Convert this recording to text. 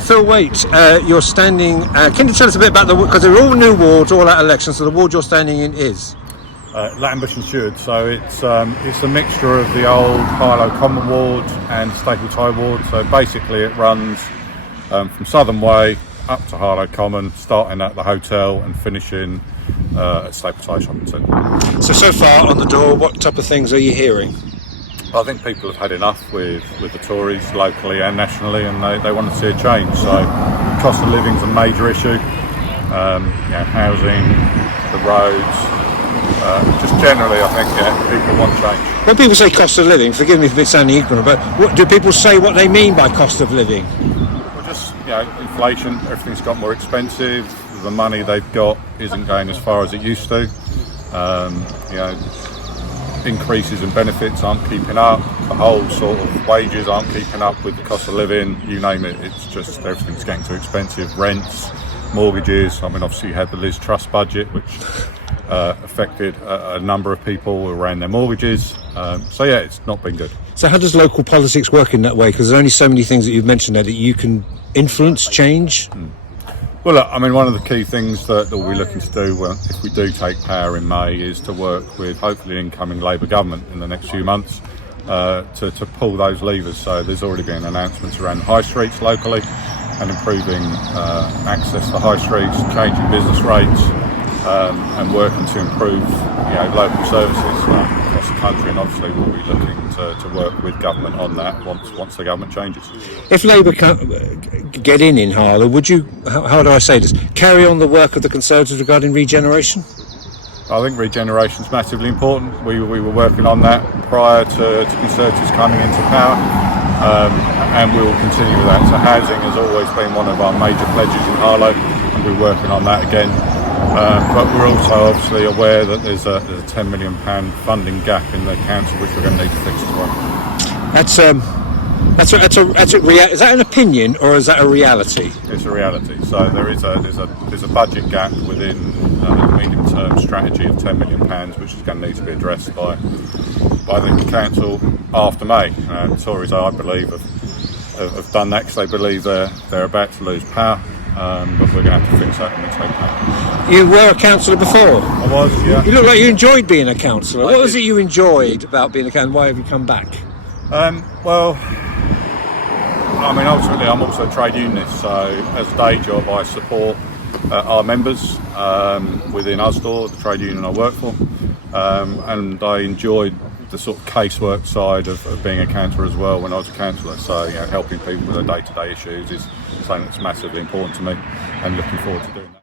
Phil Waite, you're standing. Can you tell us a bit about because they're all new wards, all out elections. So the ward you're standing in is Lattenbush and Should. So it's a mixture of the old Harlow Common ward and Stapletie ward. So basically, it runs from Southern Way up to Harlow Common, starting at the hotel and finishing at Stapletie Shopping Centre. So far on the door, what type of things are you hearing? I think people have had enough with the Tories locally and nationally, and they want to see a change. So cost of living is a major issue. Housing, the roads, just generally, I think people want change. When people say cost of living, forgive me for sounding ignorant, but what do people say? What they mean by cost of living? Well, just inflation. Everything's got more expensive. The money they've got isn't going as far as it used to. Increases in benefits aren't keeping up. The whole sort of wages aren't keeping up with the cost of living. You name it. It's just everything's getting too expensive. Rents, mortgages. I mean, obviously you had the Liz Truss budget, which affected a number of people around their mortgages. It's not been good. So how does local politics work in that way? Because there's only so many things that you've mentioned there that you can influence, change. Well, look, I mean, one of the key things that we'll be looking to do if we do take power in May is to work with hopefully an incoming Labour government in the next few months to pull those levers. So there's already been announcements around high streets locally and improving access to high streets, changing business rates and working to improve local services across the country. And obviously we'll be looking to work with government on that once the government changes. If Labour get in Harlow, would you, how do I say this, carry on the work of the Conservatives regarding regeneration? I think regeneration is massively important. We were working on that prior to Conservatives coming into power, and we will continue with that. So housing has always been one of our major pledges in Harlow, and we're working on that again. But we're also obviously aware that there's a £10 million funding gap in the council, which we're going to need to fix as well. Is that an opinion or is that a reality? It's a reality. So there's a budget gap within the medium-term strategy of £10 million, which is going to need to be addressed by the council after May. Tories, I believe, have done that because they believe they're about to lose power. But we're going to have to fix that when we take power. You were a councillor before? I was, yeah. You look like you enjoyed being a councillor. What was it you enjoyed about being a councillor? Why have you come back? Well, I mean, ultimately I'm also a trade unionist, so as a day job I support our members within Usdaw, the trade union I work for, and I enjoyed the sort of casework side of being a councillor as well when I was a councillor. So helping people with their day-to-day issues is something that's massively important to me, and looking forward to doing that.